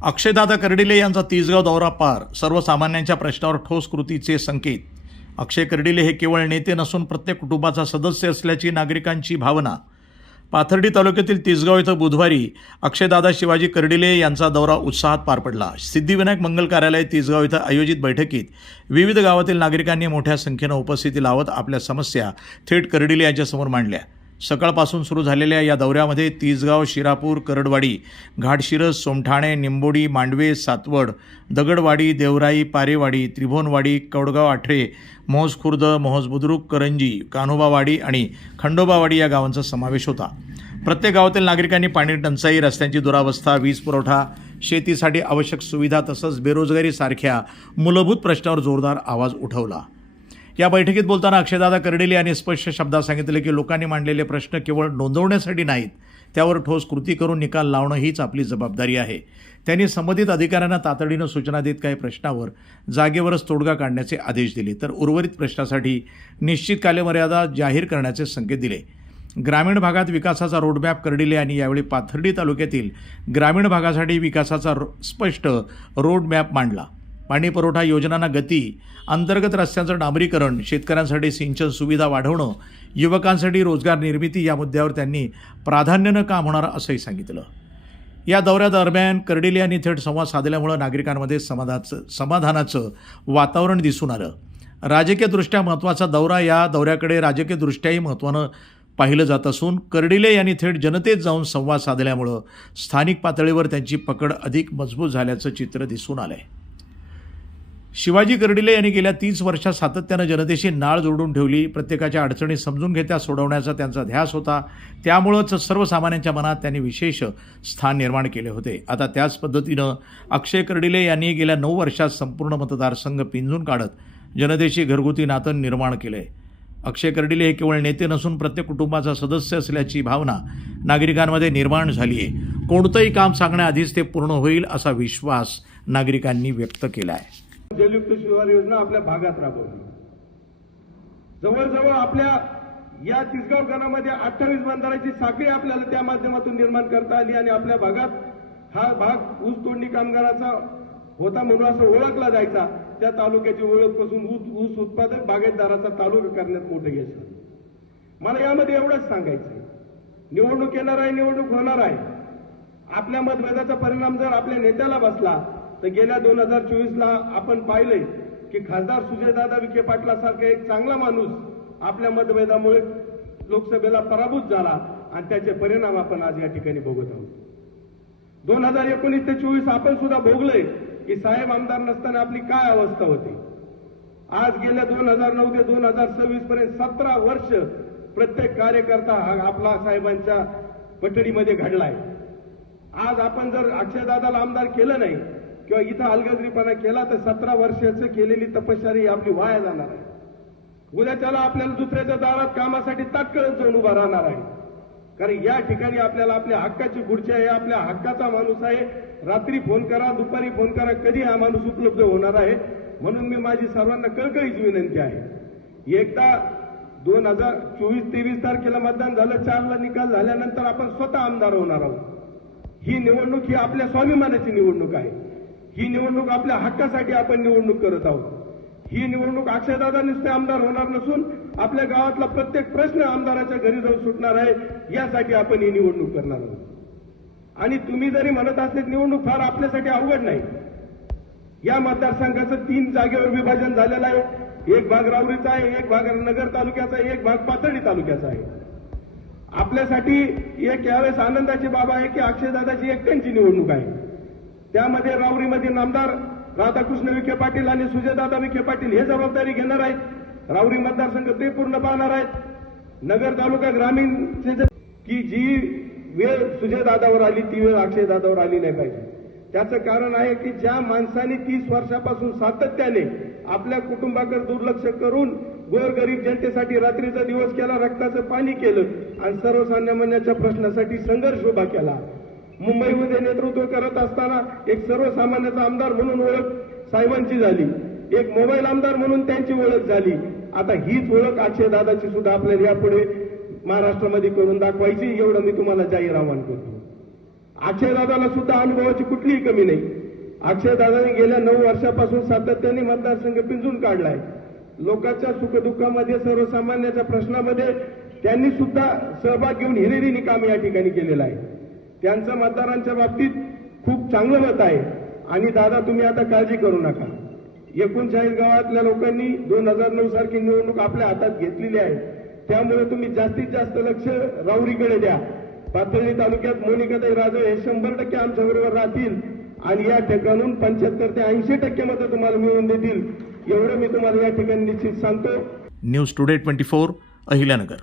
अक्षयदादा कर्डिले यांचा तिसगाव दौरा पार, सर्वसामान्यांच्या प्रश्नावर ठोस कृतीचे संकेत. अक्षय कर्डिले हे केवळ नेते नसून प्रत्येक कुटुंबाचा सदस्य असल्याची नागरिकांची भावना. पाथर्डी तालुक्यातील तिसगाव इथं बुधवारी अक्षयदादा शिवाजी कर्डिले यांचा दौरा उत्साहात पार पडला. सिद्धिविनायक मंगल कार्यालय तिसगाव इथं आयोजित बैठकीत विविध गावातील नागरिकांनी मोठ्या संख्येनं उपस्थिती लावत आपल्या समस्या थेट कर्डिले यांच्यासमोर मांडल्या. सकाळपासून सुरू झालेल्या या दौऱ्यामध्ये तिसगाव, शिरापूर, करडवाडी, घाटशिरस, सोमठाणे, निंबोडी, मांडवे, सातवड, दगडवाडी, देवराई, पारेवाडी, त्रिभुवनवाडी, कवडगाव, आठरे, मोहोज खुर्द, मोहोज बुद्रुक, करंजी, कान्होबावाडी आणि खंडोबावाडी या गावांचा समावेश होता. प्रत्येक गावातील नागरिकांनी पाणी टंचाई, रस्त्यांची दुरावस्था, वीज पुरवठा, शेतीसाठी आवश्यक सुविधा तसंच बेरोजगारीसारख्या मूलभूत प्रश्नावर जोरदार आवाज उठवला. या बैठकीत बोलताना अक्षयदादा कर्डिले यांनी स्पष्ट शब्दात सांगितले की लोकांनी मांडलेले प्रश्न केवळ नोंदवण्यासाठी नाहीत, त्यावर ठोस कृती करून निकाल लावणं हीच आपली जबाबदारी आहे. त्यांनी संबंधित अधिकाऱ्यांना तातडीनं सूचना देत काही प्रश्नावर जागेवरच तोडगा काढण्याचे आदेश दिले, तर उर्वरित प्रश्नासाठी निश्चित कालमर्यादा जाहीर करण्याचे संकेत दिले. ग्रामीण भागात विकासाचा रोडमॅप कर्डिले यांनी यावेळी पाथर्डी तालुक्यातील ग्रामीण भागासाठी विकासाचा स्पष्ट रोडमॅप मांडला. पाणी पुरवठा योजनांना गती, अंतर्गत रस्त्यांचं डांबरीकरण, शेतकऱ्यांसाठी सिंचन सुविधा वाढवणं, युवकांसाठी रोजगार निर्मिती या मुद्द्यावर त्यांनी प्राधान्यानं काम होणार असंही सांगितलं. या दौऱ्यादरम्यान कर्डिले यांनी थेट संवाद साधल्यामुळं नागरिकांमध्ये समाधानाचं वातावरण दिसून आलं. राजकीयदृष्ट्या महत्त्वाचा दौरा, या दौऱ्याकडे राजकीयदृष्ट्याही महत्त्वानं पाहिलं जात असून कर्डिले यांनी थेट जनतेत जाऊन संवाद साधल्यामुळं स्थानिक पातळीवर त्यांची पकड अधिक मजबूत झाल्याचं चित्र दिसून आलंय. शिवाजी कर्डिले यांनी गेल्या 30 वर्षात सातत्यानं जनतेशी नाळ जोडून ठेवली. प्रत्येकाच्या अडचणी समजून घेता सोडवण्याचा त्यांचा ध्यास होता. त्यामुळंच सर्वसामान्यांच्या मनात त्यांनी विशेष स्थान निर्माण केले होते. आता त्याच पद्धतीनं अक्षय कर्डिले यांनी गेल्या 9 वर्षात संपूर्ण मतदारसंघ पिंजून काढत जनतेशी घरगुती नातं निर्माण केलंय. अक्षय कर्डिले हे केवळ नेते नसून प्रत्येक कुटुंबाचा सदस्य असल्याची भावना नागरिकांमध्ये निर्माण झाली आहे. कोणतंही काम सांगण्याआधीच ते पूर्ण होईल असा विश्वास नागरिकांनी व्यक्त केला आहे. जलयुक्त शिवार योजना आपल्या भागात राबवली. जवळजवळ आपल्या या तिसगाव गणामध्ये 28 बंधाराची साखळी आपल्याला त्या माध्यमातून निर्माण करता आली आणि आपल्या भागात हा भाग ऊस तोडणी कामगाराचा होता म्हणून असं ओळखला जायचा. त्या तालुक्याची ओळखपासून ऊस उत्पादक बागायतदाराचा तालुका करण्यात मोठं यश आलं. मला यामध्ये एवढंच सांगायचं, निवडणूक येणार आहे, निवडणूक होणार आहे. आपल्या मतभेदाचा परिणाम जर आपल्या नेत्याला बसला तर गेल्या 2024ला आपण पाहिलंय की खासदार सुजयदादा विखे पाटलासारखा एक चांगला माणूस आपल्या मतभेदामुळे लोकसभेला पराभूत झाला आणि त्याचे परिणाम आपण आज या ठिकाणी बघत आहोत. 2019 ते 24 आपण सुद्धा भोगलोय की साहेब आमदार नसताना आपली काय अवस्था होती. आज गेल्या 2009 ते 2026 पर्यंत 17 वर्ष प्रत्येक कार्यकर्ता हा आपला साहेबांच्या पठडीमध्ये घडलाय. आज आपण जर अक्षयदादाला आमदार केलं नाही किंवा इथं अलगदरीपणा केला तर 17 वर्षाचं केलेली तपश्चर्या ही आपली वाया जाणार आहे. उद्या त्याला आपल्याला दुसऱ्याच्या दारात कामासाठी तात्काळ जाऊन उभा राहणार आहे. कारण या ठिकाणी आपल्याला आपल्या हक्काची खुर्ची आहे, आपल्या हक्काचा माणूस आहे. रात्री फोन करा, दुपारी फोन करा, कधी हा माणूस उपलब्ध होणार आहे. म्हणून मी माझी सर्वांना कळकळीची विनंती आहे, एकदा 2024-23 तारखेला मतदान झालं, 4ला निकाल झाल्यानंतर आपण स्वतः आमदार होणार आहोत. ही निवडणूक ही आपल्या स्वाभिमानाची निवडणूक आहे. ही निवडणूक आपल्या हक्कासाठी आपण निवडणूक करत आहोत. ही निवडणूक अक्षयदादा नुसते आमदार होणार नसून आपल्या गावातला प्रत्येक प्रश्न आमदाराच्या घरी जाऊन सुटणार आहे. यासाठी आपण ही निवडणूक करणार आहोत. आणि तुम्ही जरी म्हणत असले निवडणूक फार आपल्यासाठी अवघड नाही. या मतदारसंघाचं 3 जागेवर विभाजन झालेलं आहे. एक भाग राऊरीचा आहे, एक भाग नगर तालुक्याचा आहे, एक भाग पाथर्डी तालुक्याचा आहे. आपल्यासाठी एक यावेळेस आनंदाची बाब आहे की अक्षयदादाची एकट्यांची निवडणूक आहे. त्यामध्ये राऊरीमधील आमदार राधाकृष्ण विखे पाटील आणि सुजयदादा विखे पाटील हे जबाबदारी घेणार आहेत. राऊरी मतदारसंघ ते पूर्ण पाहणार आहेत. नगर तालुका ग्रामीणचे की जी वेळ सुजयदादावर आली ती वेळ अक्षयदादावर आली नाही पाहिजे. त्याचं कारण आहे की ज्या माणसाने 30 वर्षापासून सातत्याने आपल्या कुटुंबाकडे दुर्लक्ष करून गोरगरीब जनतेसाठी रात्रीचा दिवस केला, रक्ताचं पाणी केलं आणि सर्वसामान्यांच्या प्रश्नासाठी संघर्ष उभा केला. मुंबईमध्ये नेतृत्व करत असताना एक सर्वसामान्याचा आमदार म्हणून ओळख साहेबांची झाली, एक मोबाईल आमदार म्हणून त्यांची ओळख झाली. आता हीच ओळख अक्षयदादाची सुद्धा आपल्याला यापुढे महाराष्ट्रामध्ये करून दाखवायची, एवढं मी तुम्हाला जाहीर आवाहन करतो. अक्षयदादाला सुद्धा अनुभवाची कुठलीही कमी नाही. अक्षयदादांनी गेल्या 9 वर्षापासून सातत्याने मतदारसंघ पिंजून काढलाय. लोकांच्या सुखदुःखामध्ये, सर्वसामान्यांच्या प्रश्नामध्ये त्यांनी सुद्धा सहभाग घेऊन हिरिरीने काम या ठिकाणी केलेलं आहे. त्यांचं मतदारांच्या बाबतीत खूप चांगलं मत आहे. आणि दादा, तुम्ही आता काळजी करू नका. 39 गावातल्या लोकांनी 2009 सारखी निवडणूक आपल्या हातात घेतलेली आहे. त्यामुळे तुम्ही जास्तीत जास्त लक्ष राहुरीकडे द्या. पाथर्डी तालुक्यात मोनिकाताई राजळ हे 100% आमच्याबरोबर राहतील आणि या ठिकाणून 75 ते 80% मतं तुम्हाला मिळवून देतील, एवढं मी तुम्हाला या ठिकाणी निश्चित सांगतो. News today 24 Ahilyanagar.